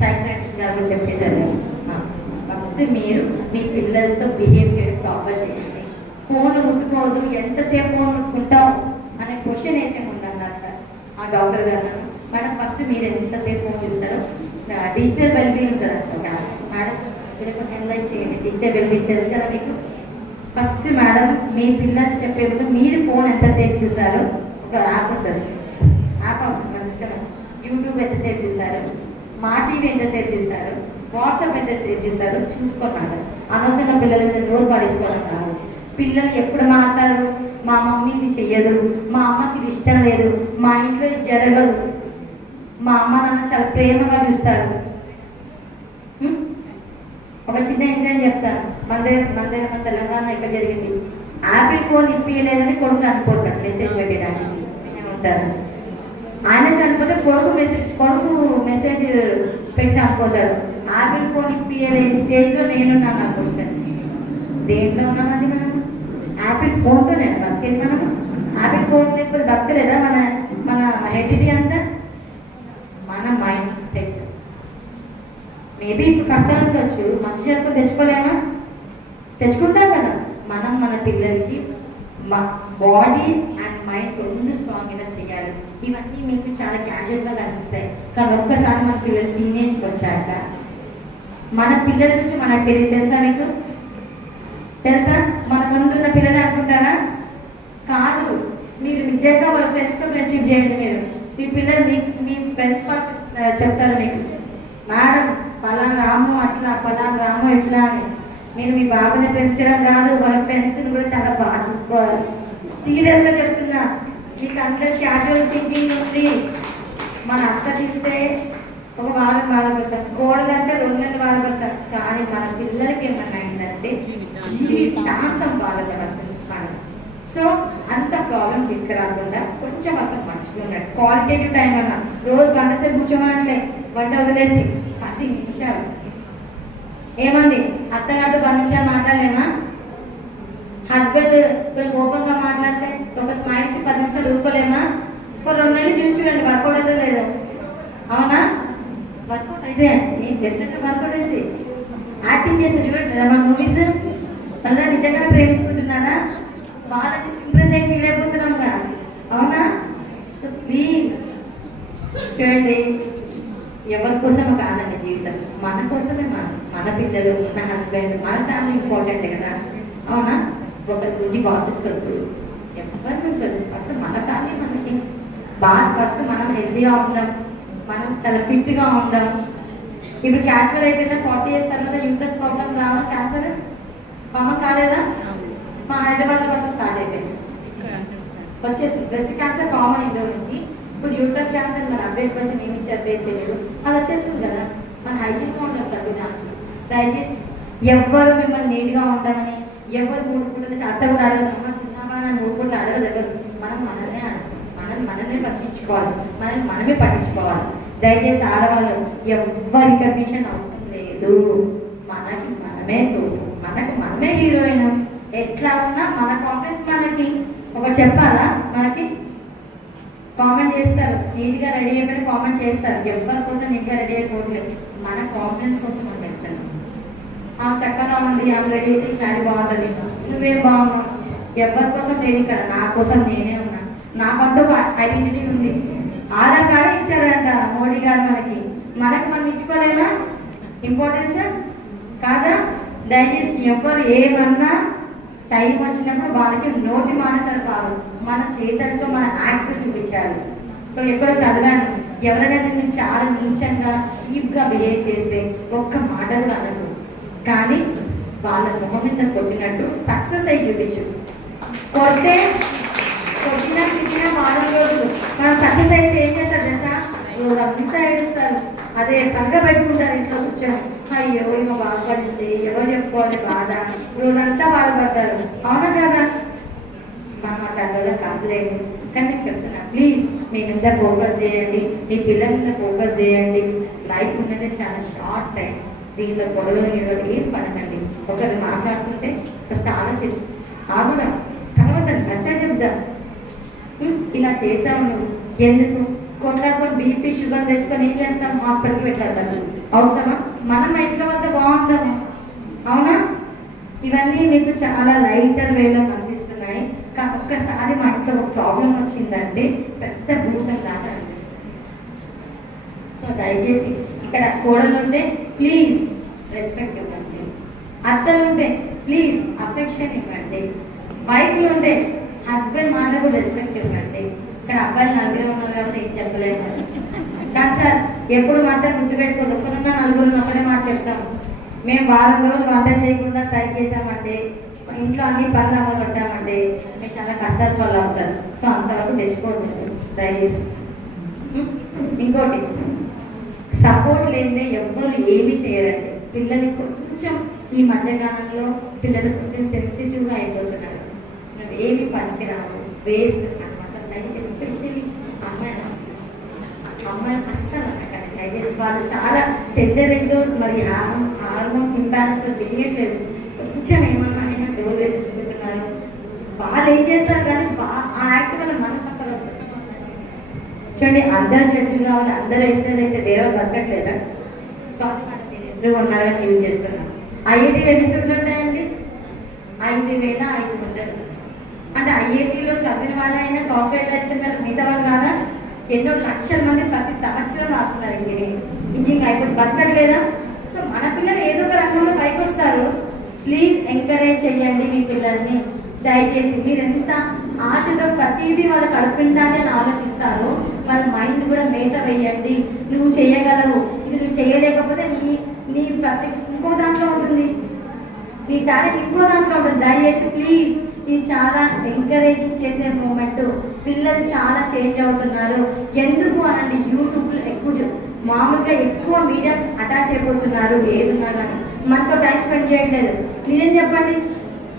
సైకాట్రిస్ట్ గారు చెప్పేశారు, ఫస్ట్ మీరు మీ పిల్లలతో బిహేవ్ చేయడం ప్రాపర్ చేయండి. ఫోన్ ముట్టుకోవద్దు, ఎంతసేపు ఫోన్ ముట్టుకుంటావు అనే క్వశ్చన్ వేసే ఉందన్నారు సార్ ఆ డాక్టర్ గారు. మేడం ఫస్ట్ మీరు ఎంతసేపు ఫోన్ చూసారో, డిజిటల్ వెల్బీయింగ్ ఉంటుంది అంట మేడం, మీరు కొంచెం ఎన్లైట్ చేయండి. డిజిటల్ వెల్బీయింగ్ తెలుసు కదా మీకు. ఫస్ట్ మేడం మీ పిల్లలు చెప్పే ముందు మీరు ఫోన్ ఎంతసేపు చూసారో ఒక యాప్ ఉంటుంది, యాప్ అవుతుంది మా సిస్టమ్. యూట్యూబ్ ఎంతసేపు చూసారు, మా టీవీ ఎంతసేపు చూసారు, వాట్సాప్ ఎంతసేపు చూసారు చూసుకోండి. అనవసరంగా పిల్లల మీద రోజు పడేసుకోవడం కాదు. పిల్లలు ఎప్పుడు మాట్లాడతారు, మా మమ్మీ ఇది చెయ్యదు, మా అమ్మకి ఇది ఇష్టం లేదు, మా ఇంట్లో ఇది జరగదు, మా అమ్మ నాన్న చాలా ప్రేమగా చూస్తారు. ఒక చిన్న ఇన్సిడెంట్ చెప్తాను. మన తెలంగాణ ఇక్కడ జరిగింది. యాపిల్ ఫోన్ ఇప్పియలేదని కొడుకు అనుకోతాడు మెసేజ్ పెట్టడానికి ఉంటారు. ఆయన చనిపోతే కొడుకు మెసేజ్ పెట్టి అనుకోతాడు. యాపిల్ ఫోన్ ఇప్పియలేని స్టేజ్లో నేనున్నాను అనుకుంటాను. దేంట్లో ఉన్నామండి మనం? యాపిల్ ఫోన్తో నేను బతికేది. మనం యాపిల్ ఫోన్ లేకపోతే బతకలేదా? మన హెడ్ది అంతా మన మైండ్ సెట్. మేబీ ఇప్పుడు కష్టాలు ఉండొచ్చు, మంచి చేతులు తెచ్చుకోలేమా? తెచ్చుకుంటాం కదా. మనం మన పిల్లలకి బాడీ అండ్ మైండ్ రెండు స్ట్రాంగ్గా చేయాలి. ఇవన్నీ మీకు చాలా క్యాజువల్గా కనిపిస్తాయి, కానీ ఒక్కసారి మన పిల్లలు టీనేజ్కి వచ్చాక మన పిల్లల నుంచి మనకు తెలియదు. తెలుసా మీకు? తెలుసా? మన ముందున్న పిల్లలు అనుకుంటారా? కాదు. మీరు నిజంగా వాళ్ళ ఫ్రెండ్స్తో ఫ్రెండ్షిప్ చేయండి. మీ పిల్లలు మీ ఫ్రెండ్స్ వాళ్ళు చెప్తారు మీకు, మేడం పలానా రాము అట్లా, పలానా రాము ఎట్లా అని. మీరు మీ బాబుని పెంచడం కాదు, వాళ్ళ ఫ్రెండ్స్ని కూడా చాలా బాగా చూసుకోవాలి. సీరియస్గా చెప్తున్నా. మీకు అందరు క్యాజువల్ థింకింగ్ ఉంది. మన అక్క తింటే ఒక వారం బాధపడతారు, కోడలు అంటే 2 నెలలు బాధపడతారు. కానీ మన పిల్లలకి ఏమన్నా అయిందంటే జీవితాంతం బాధపడాల్సింది మనం. సో అంత ప్రాబ్లం తీసుకురాకుండా కొంచెం అక్కడ మంచిగా ఉన్నాడు. క్వాలిటేటివ్ టైం అన్నా రోజు గంట సేపు కూర్చోమనట్లే, వంట వదిలేసి 10 నిమిషాలు. ఏమండి అత్తగారితో 10 నిమిషాలు మాట్లాడలేమా? హస్బెండ్ కోపంగా మాట్లాడితే ఒక స్మైల్ ఇచ్చి 10 నిమిషాలు ఊరుకోలేమా? ఒక 2 నెలలు చూసి చూడండి వర్కౌట్ అయితే లేదు. అవునా? వర్కౌట్ అయితే అండి, డెఫినెట్గా వర్కౌట్ అయితే. యాక్టింగ్ చేస్తే చూడండి మన మూవీస్, మళ్ళీ నిజంగా ప్రేమించుకుంటున్నారా? వాళ్ళని ఇంప్రెస్ అయి ఫీల్ అయిపోతున్నాంగా. అవునా? సో ప్లీజ్ చూడండి, ఎవరి కోసమో కాదండి జీవితం, మన కోసమే. మన పిల్లలు, మన హస్బెండ్, మన ఫ్యామిలీ ఇంపార్టెంట్ కదా. అవునా? ఒకరి గురించి గాసిప్స్ వద్దు, ఎవరి నుంచి వద్దు. ఫస్ట్ మన ఫ్యామిలీ మనకి బాగా, ఫస్ట్ మనం హెల్తీగా ఉందాం, మనం చాలా ఫిట్గా ఉందాం. ఇప్పుడు క్యాన్సర్ అయిపోయిందా? 40 years తర్వాత యూట్రస్ ప్రాబ్లం రావడం, క్యాన్సర్ కామన్ కాలేదా? మా హైదరాబాద్లో వరకు స్టార్ట్ అయిపోయింది, వచ్చేసింది. బ్రెస్ట్ క్యాన్సర్ కామన్ ఇంట్లో నుంచి. ఇప్పుడు యూట్రస్ క్యాన్సర్ మన అప్డేట్ కోసం ఏమి ఇచ్చారు తెలియదు, అది వచ్చేస్తుంది కదా. మన హైజీన్గా ఉండాలి ప్రతి దానికి. దయచేసి ఎవ్వరు మిమ్మల్ని నీట్గా ఉంటామని, ఎవరు 3 పూటలు అత్త కూడా అడగదు, అమ్మ తిన్నావా అని 3 పూటలు అడగదు. మనం మనల్నే అడగాలి, మనమే పట్టించుకోవాలి, మనమే పట్టించుకోవాలి. దయచేసి ఆడవాళ్ళు ఎవ్వరి రికగ్నిషన్ అవసరం లేదు. మనకి మనమే తోడు, మనకి మనమే హీరోయిన్. ఎట్లా ఉన్నా మన కాన్ఫిడెన్స్ మనకి. ఒక చెప్పాలా, మనకి కామెంట్ చేస్తారు, నీట్గా రెడీ అయిపోయిన కామెంట్ చేస్తారు. ఎవరి కోసం నీట్గా రెడీ అయిపోవట్లేదు, మన కాన్ఫిడెన్స్ కోసం మనం వెళ్తాను. ఆమె చక్కగా ఉంది, ఆమె రెడీ అయితే ఈ శారీ బాగుంటుంది, నువ్వేం బాగున్నావు. ఎవరి కోసం నేను ఇక్కడ, నా కోసం నేనే ఉన్నా. నాకంటూ ఒక ఐడెంటిటీ ఉంది. ఆధార్ కార్డు ఇచ్చారంట మోడీ గారు మనకి, మనకి మనం ఇచ్చుకోలేమా ఇంపార్టెన్స్ కాదా? దయచేసి ఎవరు ఏమన్నా టైం వచ్చినప్పుడు వాళ్ళకి నోటి మాట సరిపారు, మన చేతులతో మన యాక్ట్స్ చూపించాలి. సో ఎక్కడో చదివాను, ఎవరైనా నిన్ను చాలా నీచంగా చీప్గా బిహేవ్ చేస్తే ఒక్క మాట కూడా అనదు, కానీ వాళ్ళ మొహం మీద కొట్టినట్టు సక్సెస్ అయి చూపించు. కొట్టినా తిట్టినా వారం రోజులు మనం సక్సెస్ అయితే ఏం చేస్తారు తెలుసా? రోజంతా ఏడుస్తారు, అదే పనిగా పెట్టుకుంటారు ఇంట్లో కూర్చొని. అయ్యో ఇక బాధపడింది, ఎవరు చెప్పుకోవాలి బాధ, రోజంతా బాధపడతారు. అవునా కదా? మనం అట్లా కంప్లైంట్. కానీ నేను చెప్తున్నా, ప్లీజ్ మీ మీద ఫోకస్ చేయండి, మీ పిల్లల మీద ఫోకస్ చేయండి. లైఫ్ ఉన్నది చాలా షార్ట్ టైం, దీంట్లో గొడవలు ఏం పడకండి. ఒకరు మాట్లాడుతుంటే ఫస్ట్ ఆలోచించి ఆగుదాం, తర్వాత నచ్చా చెప్దాం. ఇలా చేసావు నువ్వు, ఎందుకు కొట్లాడుకొని బీపీ షుగర్ తెచ్చుకొని ఏం చేస్తాం? హాస్పిటల్కి పెట్టేద్దాం. అవసరమా? మనం ఇంట్లో వద్ద బాగుంటాము. అవునా? ఇవన్నీ మీకు చాలా లైటర్ వేలో కనిపిస్తున్నాయి, కానీ ఒక్కసారి మా ఇంట్లో ఒక ప్రాబ్లం వచ్చిందంటే పెద్ద భూతం లాగా అనిపిస్తుంది. సో దయచేసి ఇక్కడ కోడలు ఉంటే ప్లీజ్ రెస్పెక్ట్ ఇవ్వండి, అత్తలు ఉంటే ప్లీజ్ అఫెక్షన్ ఇవ్వండి, వైఫ్లు ఉంటే హస్బెండ్ మాటకు రెస్పెక్ట్ ఇవ్వండి. ఇక్కడ అబ్బాయిలు నలుగురే ఉన్నారు కాబట్టి ఏం చెప్పలేము. కానీ సార్ ఎప్పుడు మాట గుర్తుపెట్టుకోదు, ఒకరున్నా నలుగురు ఒకటే మాట చెప్తాము. మేము వారం రోజులు వంట చేయకుండా స్ట్రైక్ చేసామంటే, ఇంట్లో అన్ని పనులు అమలు కొట్టామంటే మేము చాలా కష్టాల వల్ల అవుతారు. సో అంతవరకు తెచ్చుకోవద్దు దయచేసి. ఇంకోటి, సపోర్ట్ లేదే ఎవ్వరు ఏమి చేయరండి. పిల్లలు కొంచెం ఈ మధ్యకాలంలో పిల్లలు కొంచెం సెన్సిటివ్గా అయిపోతున్నారు. మేము ఏమి పనికిరాము, వేస్ట్ అనమాట. దయచేసి ఎస్పెషల్లీ అమ్మాయి అస్సలు అనకండి దయచేసి. వాళ్ళు చాలా టెండరేజ్లో మరి హార్మోన్స్ ఇంబ్యాలెన్స్ తెలియట్లేదు. కొంచెం ఏమన్నా డోర్ వేసేసుకుంటున్నారు. వాళ్ళు ఏం చేస్తారు కానీ ఆ యాక్ట్ వల్ల మన సఫర్ అవుతుంది. చూడండి, అందరు జడ్జిలు కావాలి, అందరూ ఎక్సైజ్ అయితే వేరే బతకట్లేదా? సారీ మేడం, మీరు ఎదురు ఉన్నారని యూజ్ చేస్తున్నాం. ఐఐటీ ఎన్ని సీట్లు ఉంటాయండి? 5,500. అంటే ఐఐటీలో చదివిన వాళ్ళైనా సాఫ్ట్వేర్ అవుతున్నారు, మిగతా వాళ్ళు కాదా? ఎన్నో లక్షల మంది ప్రతి సంవత్సరం రాస్తున్నారు ఇంజనీరింగ్ అయిపోయి బతకట్లేదా? సో మన పిల్లలు ఏదో ఒక రంగంలో పైకి వస్తారు. ప్లీజ్ ఎంకరేజ్ చేయండి మీ పిల్లల్ని దయచేసి. మీరు ఎంత ఆశతో ప్రతిదీ వాళ్ళ కడుపుండాలి అని ఆలోచిస్తారో వాళ్ళ మైండ్ కూడా మేత వేయండి. నువ్వు చేయగలవు, ఇది నువ్వు చేయలేకపోతే నీ ప్రతి ఇంకో దాంట్లో ఉంటుంది, నీ టాలెంట్ ఇంకో దాంట్లో ఉంటుంది. దయచేసి ప్లీజ్, ఇది చాలా ఎంకరేజింగ్ చేసే మూమెంట్. పిల్లలు చాలా చేంజ్ అవుతున్నారు. ఎందుకు అనండి, యూట్యూబ్లో మామూలుగా ఎక్కువ మీడియా అటాచ్ అయిపోతున్నారు. ఏదున్నా కానీ మనతో టైం స్పెండ్ చేయట్లేదు. మీరేం చెప్పండి,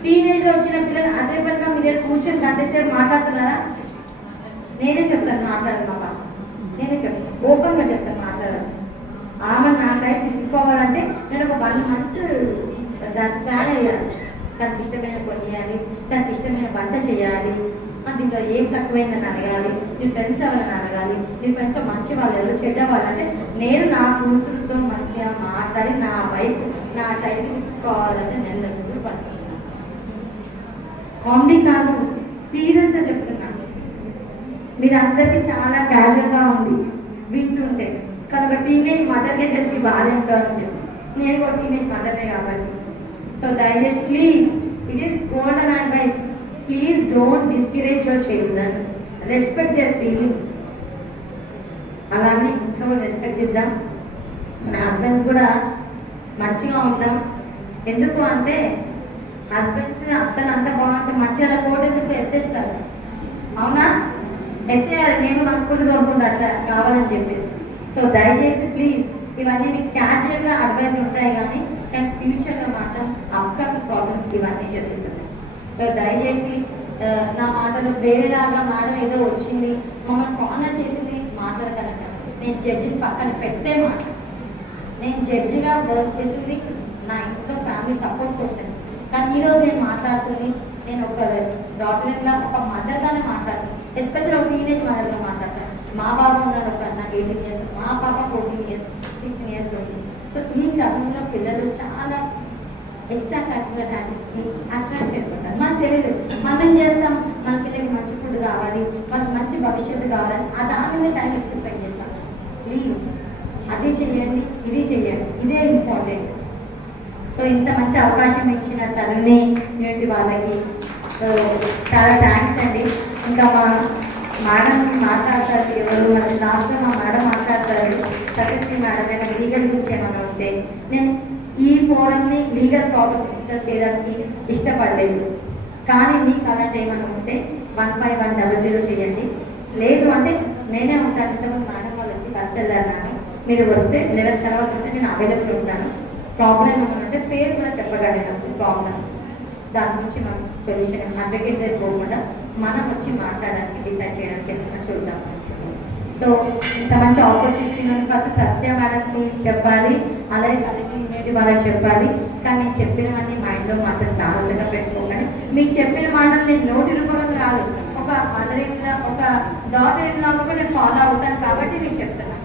టీనేజ్ లో వచ్చిన పిల్లలు అదే పనిగా మీరు కూర్చొని గంటసేపు మాట్లాడుతున్నారా? నేనే చెప్తాను మాట్లాడమ్మా, నేనే చెప్తాను, ఓపెన్ గా చెప్తాను మాట్లాడాలి. ఆమె నా సైడ్ తిప్పుకోవాలంటే నేను ఒక 1 month దాని ప్లాన్ అయ్యాను. తనకి ఇష్టమైన కొనియాలి, తనకి ఇష్టమైన వంట చేయాలి, దీంట్లో ఏం తక్కువైందని అడగాలి, నీ ఫ్రెండ్స్ ఎవరైనా అడగాలి, నీ ఫ్రెండ్స్లో మంచి వాళ్ళు ఎవరు చెడ్డ వాళ్ళు అంటే నేను నా కూతురుతో మంచిగా మాట్లాడి నా వైపు నా సైడ్కి తిప్పుకోవాలంటే నెలలు పడుతున్నాను. కామెడీ కాదు, సీరియస్గా చెప్తున్నాను. మీరు అందరికీ చాలా క్యాజువల్గా ఉంది వింటుంటే, కానీ ఒక టీనేజ్ మదర్కే తెలిసి బాధ ఏంటో అని చెప్పి. నేను కూడా టీనేజ్ మదర్నే కాబట్టి. సో దయచేసి ప్లీజ్, ఇది golden advice, please don't discourage your children, respect their feelings. అలానే ఇంట్లో రెస్పెక్ట్ ఇద్దాం, మన హస్బెండ్స్ కూడా మంచిగా ఉందాం. ఎందుకు అంటే హస్బెండ్స్ అత్తలు అంత బాగుంటే మంచిగా కోట్ ఎందుకు ఎత్తేస్తారు? అవునా? ఎత్తేయాలి. నేను నా స్కూల్ కోరుకుంటా అట్లా కావాలని చెప్పేసి. సో దయచేసి ప్లీజ్, ఇవన్నీ మీకు క్యాజువల్గా అడ్వైస్ ఉంటాయి కానీ ఫ్యూచర్లో మాత్రం అప్కమింగ్ ప్రాబ్లమ్స్ ఇవన్నీ జరుగుతున్నాయి. సో దయచేసి నా మాటలు వేరేలాగా మాటలు ఏదో వచ్చింది మమ్మల్ని కార్నర్ చేసింది మాట్లాడకనక, నేను జడ్జిని పక్కన పెట్టే మాట, నేను జడ్జిగా వర్క్ చేసింది నా ఇంట్లో ఫ్యామిలీ సపోర్ట్ కోసం. కానీ ఈరోజు నేను మాట్లాడుతుంది నేను ఒక డాక్టర్గా ఒక మదర్గానే మాట్లాడుతాను, ఎస్పెషల్ ఒక టీనేజ్ మదర్గా మాట్లాడతాను. మా బాబు ఉన్నాడు ఒక నాకు 18 years, మా పాప 14 years 16 years ఉంది. సో ఈ క్రమంలో పిల్లలు చాలా ఎక్స్ట్రా కరిక్యులర్ హ్యాబిట్స్కి అట్రాక్ట్ అయిపోతారు. మనకు తెలియదు, మనం చేస్తాం, మన పిల్లలకి మంచి ఫుడ్ కావాలి, మనకు మంచి భవిష్యత్తు కావాలని ఆ దాని మీద టైం ఎక్కువ స్పెండ్ చేస్తాం. ప్లీజ్ అది చేయండి, ఇది చేయండి, ఇదే ఇంపార్టెంట్. సో ఇంత మంచి అవకాశం ఇచ్చిన తరుణి యూనిటీ వాళ్ళకి చాలా థ్యాంక్స్ అండి. ఇంకా మా మేడం మాట్లాడతారు, ఎవరు మన లాస్ట్లో మా మేడం మాట్లాడతారు, సత్యశ్రీ మేడం. నేను లీగల్ గురించి ఏమైనా ఉంటే నేను ఈ ఫోరంని లీగల్ ప్రాబ్లమ్ డిస్కస్ చేయడానికి ఇష్టపడలేదు. కానీ మీకు అలాంటి ఏమైనా ఉంటే 15100 చేయండి. లేదు అంటే నేనే ఉంటాను. ఇంతకుముందు మేడం వాళ్ళు వచ్చి కలిసి మీరు వస్తే 11 తర్వాత వస్తే నేను అవైలబుల్ ఉంటాను. ప్రాబ్లం ఏమంటే పేరు కూడా చెప్పగలను. ప్రాబ్లం దాని గురించి మనం సొల్యూషన్ అడ్వకేట్ దగ్గర పోకుండా మనం వచ్చి మాట్లాడడానికి డిసైడ్ చేయడానికి ఏమైనా చూద్దాం. సో ఇంత మంచి ఆపర్చునిటీ ఫస్ట్ సత్య మేడంకి చెప్పాలి, అలాగే కలిగి యూనిటీ వాళ్ళకి చెప్పాలి. కానీ నేను చెప్పినవన్నీ మైండ్లో మాత్రం జాగ్రత్తగా పెట్టుకోకండి. మీకు చెప్పిన మాటలు నేను నోటి రూపంలో కాదు, ఒక మదర్ ఇన్ లా, ఒక డాటర్ ఇన్ లాగా కూడా నేను ఫాలో అవుతాను కాబట్టి మీకు చెప్తున్నాను.